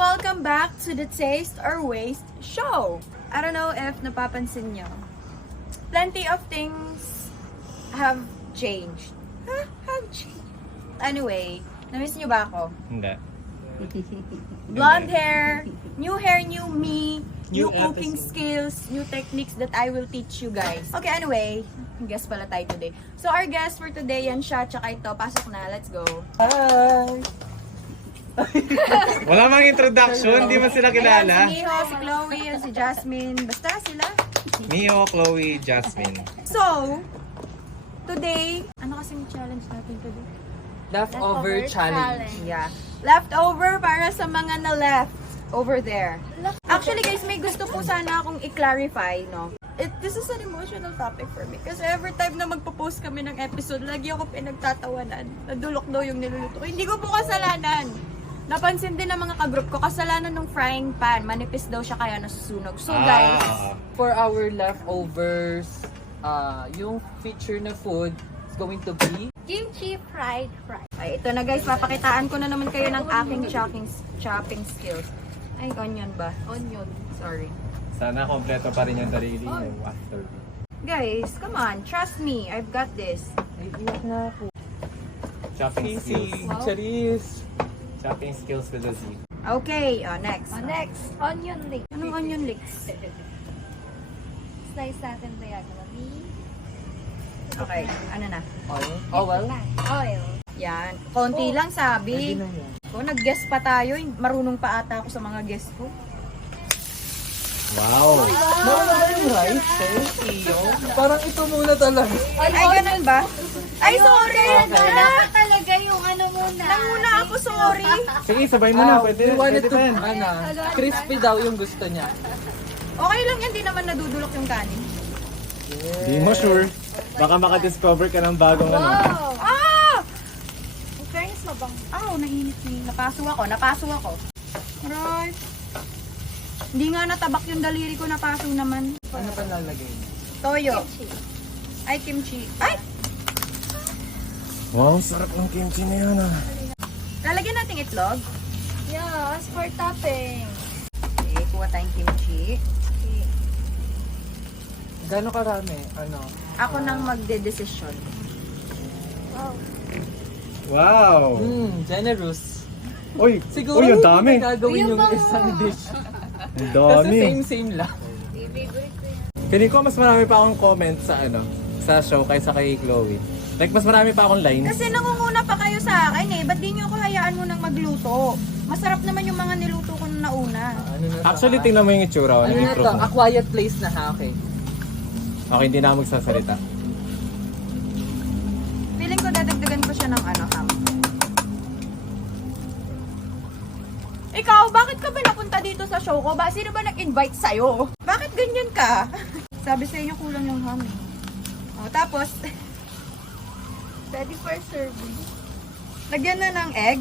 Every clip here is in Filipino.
welcome back to the Taste or Waste show. I don't know if napapansin nyo. Plenty of things have changed. Have changed. Anyway, namiss nyo ba ako? Hindi. Blonde hair, new me, new New cooking episode. skills, new techniques that I will teach you guys. Okay, anyway, guest pala tayo today. So our guest for today, yan siya, tsaka ito. Pasok na, let's go. Hi! Wala mang introduction, hindi man sila Ayan, kilala. si Miho, si Chloe, and si Jasmine. Basta sila. Mio, Chloe, Jasmine. So, today, ano kasing challenge natin today? Leftover challenge. Yeah. Leftover para sa mga na-left over there. Actually guys, may gusto po sana akong i-clarify, no? This is an emotional topic for me. Kasi every time na magpo-post kami ng episode, lagi ako pinagtatawanan. Nadulok daw yung niluluto ko. Hindi ko po kasalanan. Napansin din ng mga ka-group ko, kasalanan ng frying pan. Manipis daw siya kaya nasusunog. So guys, For our leftovers, yung feature na food is going to be Kimchi fried rice. ay, ito na guys, papakitaan ko na naman kayo ng aking chopping skills. Ay, onion ba? Onion. Sorry. Sana kompleto pa rin yung darili mo after. Guys, come on, trust me. I've got this. ay iyak na ako. Chopping Easy. skills. Charis. Chopping skills with a Z. Okay, next. Next, onion leeks. Anong onion leeks? Slice natin diagonally. Okay, ano na? Oil. Oh well. Oil. Yan. Konti lang Pwede sabi. na yan. Kung nag-guess pa tayo, marunong pa ata ako sa mga guest ko. Wow! Nawala yung rice, thank you. Parang ito muna talaga. Ay, ganun ba? Ay, sorry! Dapat talaga yung ano muna. Nanguna ako, sorry! Sige, sabay mo na. We Pwede, wanted pwede to, pa yan. crispy daw yung gusto niya. Okay lang yan, di naman nadudulok yung kanin. Di mo sure. Baka makadiscover ka ng bagong ano. Wow! Ah! In fairness, mabang. Nainit ni. Napaso ako. Right. Hindi nga natabak yung daliri ko, napaso naman. Ano pa lalagay? Toyo. Kimchi. Ay, kimchi. Ay! Wow, sarap ng kimchi na yan ah. Lalagyan natin itlog. Yeah, as for topping. Okay, kuha tayong kimchi. Gano'ng karami? Ano? Ako nang magde-decision. Wow. Wow! Generous. Uy! Siguro Uy, ang hindi dami! na gagawin Yung yung mga- isang dish. Ang Kasi dami! same lang. Favorite ko yan. Feeling ko mas marami pa akong comment sa sa show kaysa kay Chloe. Like, mas marami pa akong lines. Kasi nangunguna pa kayo sa akin eh. Ba't di nyo ako hayaan mo nang magluto? Masarap naman yung mga niluto ko na nauna. Ano na to, Actually, ha? tingnan mo yung itsura. Ano na Nag-improve to? mo. A quiet place na ha, okay. Okay, hindi na ako magsasalita. Feeling ko dadagdagan ko siya ng ham. Ikaw, bakit ka ba napunta dito sa show ko? Sino ba nag-invite sa'yo? Bakit ganyan ka? Sabi sa inyo kulang yung ham. Tapos, Ready for serving. lagyan na ng egg.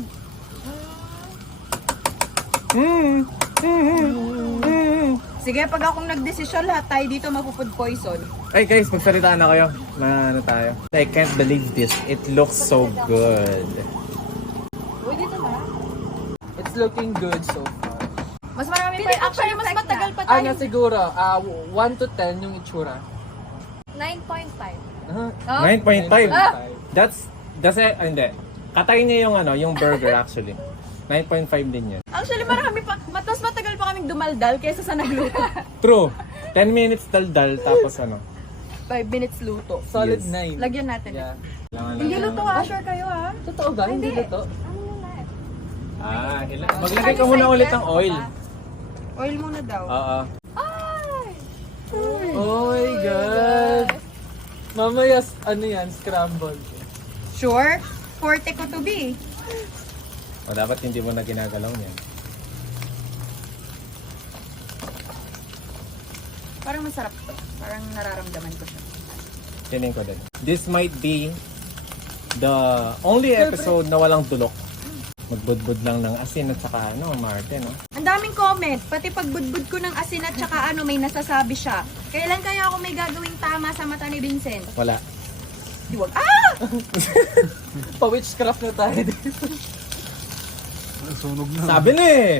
Sige, pag akong nagdesisyon, lahat tayo dito mapufood poison. Ay guys, magsalita na kayo. Ano tayo? I can't believe this. It looks so good. Uy, dito na. It's looking good so far. Mas marami Feeling pa. ko Actually, mas perfect matagal na. pa tayo. Ano siguro, 1 to 10 yung itsura. 9.5. Huh? 9.5. Ah! Hindi. Katayin niya yung yung burger actually. 9.5 din yun. Actually, marami pa. Mas matagal pa kaming dumaldal kaysa sa nagluto. True. 10 minutes daldal tapos 5 minutes luto. Solid Yes. 9. Lagyan natin. Yeah. Hindi luto ha, sure kayo ha. Totoo ba? Hindi luto? Maglagay ka muna ulit ng oil. Oil muna daw. Oo. Oh my God! Mamaya, ano yan, scrambled. Sure? Forte ko to be. O dapat hindi mo na ginagalaw niyan. Parang masarap to. Parang nararamdaman ko siya. Feeling ko din. This might be the only episode na walang tulok. Magbudbud lang ng asin at saka Marte, no? Ang daming comment. Pati pagbudbud ko ng asin at saka may nasasabi siya. Kailan kaya ako may gagawing tama sa mata ni Vincent? Wala. Diwag. Ah! Pa-witchcraft na tayo dito. Sabi na eh!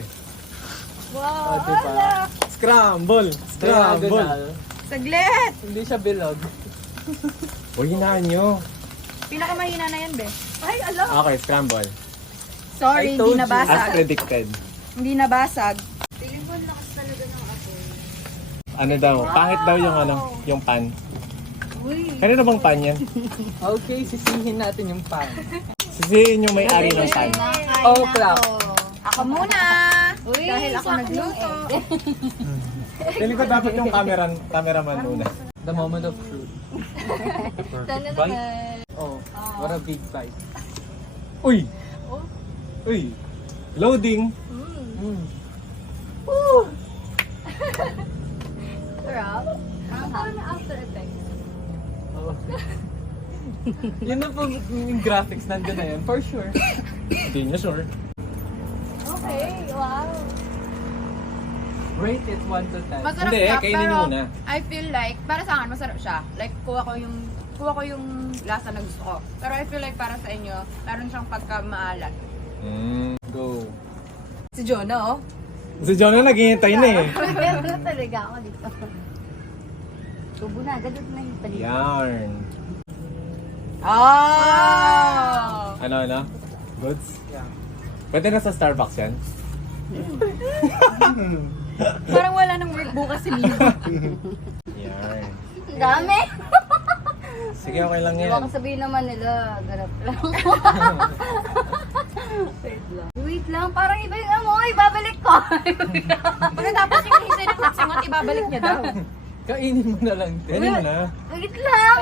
Oh, diba? Scramble! Scramble! Diagonal. Saglit! Hindi siya bilog. Uy, hinaan nyo. Pinakamahina na yan, be. Ay, alam. Okay, scramble. Sorry, I hindi told you. As nabasag. predicted. Hindi nabasag. Tingin ko ang lakas talaga ng apoy. Ano daw? Pangit daw yung ano, yung pan. Uy. Kanino bang pan yan? Okay, sisihin natin yung pan. Sisihin yung may-ari ng pan. Oh, clap. Ako muna! Uy, Dahil ako sa akin nagluto. Feeling ko dapat yung cameraman muna. The moment of truth. Bye. Oh, what a big bite. Uy! Oh. Uy! Loading! Mm. Sarap. Parang after effects. Oh. Yun na po yung graphics nandun na yun, for sure. Hindi niya sure. Okay, wow. Rate it 1 to 10. Masarap Hindi, siya, kainin pero mo muna. I feel like, para sa akin, masarap siya. Like, kuha ko yung lasa na gusto ko. Pero I feel like para sa inyo, meron siyang pagka-maalat. Go. Si Jonah, oh. Si John na naghihintay na eh. Meron talaga ako dito. Tubo na, ganun na yung paligid. Yarn. Oh! Ano? Goods? Yeah. Pwede na sa Starbucks yan? Parang wala nang work bukas si Leo. Yarn. Ang dami! Sige, okay lang yan. Baka sabihin naman nila, garap lang. Wait lang, parang iba yung amoy, babalik ko. Pagkatapos yung hintay ng magsangot, ibabalik niya daw. Kainin mo na lang din. Kainin mo na. Wait lang!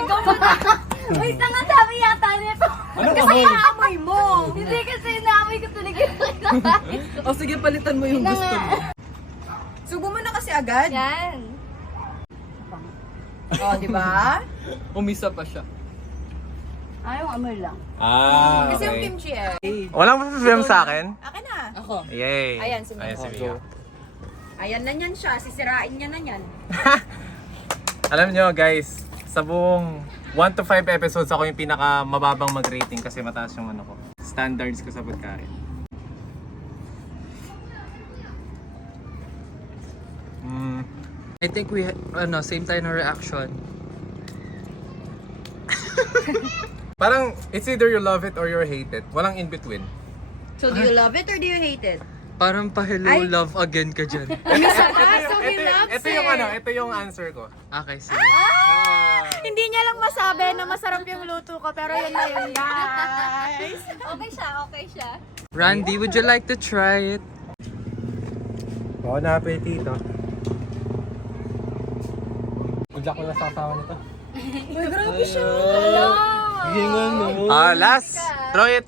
Wait lang, ang dami yata nito. Anong Kasi amoy? naamoy mo. Hindi kasi naamoy ko talaga yung kinakain. O sige, palitan mo yung Yun na gusto nga. mo. Subo mo na kasi agad. Yan. Oh, di ba? Umisa pa siya. Yung amoy lang. Ah, Kasi yung okay. kimchi eh. Walang film sa akin? Akin na. Ako. Yay! Ayan, si Mia. Ayan si Go. Mia. Ayan na yan siya. Sisirain niya na yan. Alam nyo guys, sa buong 1 to 5 episodes ako yung pinaka mababang mag-rating kasi mataas yung ano ko. Standards ko sa pagkain. I think we same tayo na reaction. Parang it's either you love it or you hate it. Walang in between. So, do you love it or do you hate it? Parang pa-hello, Ay. love again ka dyan. Ito yung ano, ito yung answer ko. Okay, sige. Hindi niya lang masabi na masarap yung luto ko, pero yun na yun, guys. Okay siya, okay siya. Randy, would you like to try it? Oo, na-apetito. Good luck wala sa asawa nito. Uy, grabe siya. Last! Throw it!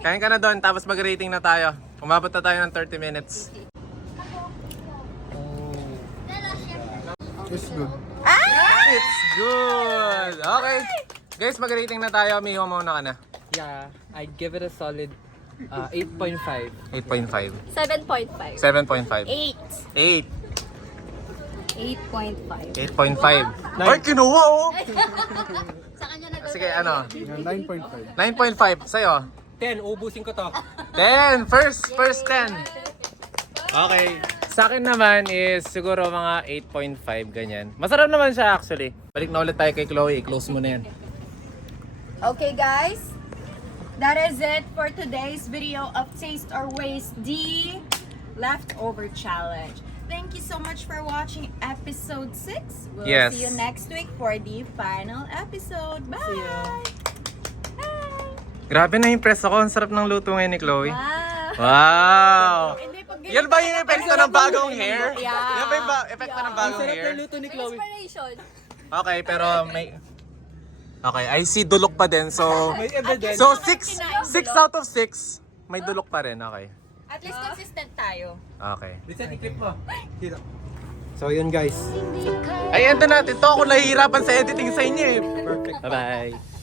Kain ka na doon, tapos mag-rating na tayo. Umabot na tayo ng 30 minutes. It's good. It's good! Okay. Guys, mag-rating na tayo. Miho muna ka na. Yeah, I'd give it a solid 8.5. 8.5. 7.5. 7.5. 8. 8. 8.5. 8.5. Ay, kinuha oh! Sa kanya na Sige, ano? 9.5. 9.5. Sa'yo? 10, ubusin ko to. 10! First 10! Okay. Sa akin naman is siguro mga 8.5 ganyan. Masarap naman siya actually. Balik na ulit tayo kay Chloe. I-close mo na yan. Okay, guys. That is it for today's video of Taste or Waste D Leftover Challenge. Thank you so much for watching episode 6. We'll Yes. see you next week for the final episode. Bye! See ya. Grabe na impress ako. Ang sarap ng luto ngayon ni Chloe. Wow. Wow! Hindi, pag Yan ba yung epekto ng bagong hair? Yeah. Yan ba yung epekto ng bagong hair? luto ni Chloe. Inspiration. Okay, pero may... Okay, I see dulok pa din. So, May evidence. so 6 out of 6 may dulok pa rin. Okay. At least consistent tayo. Okay. Listen, i-clip mo. So yun guys. Ay, ito natin. Ito ako nahihirapan sa editing sa inyo eh. Perfect. Bye-bye.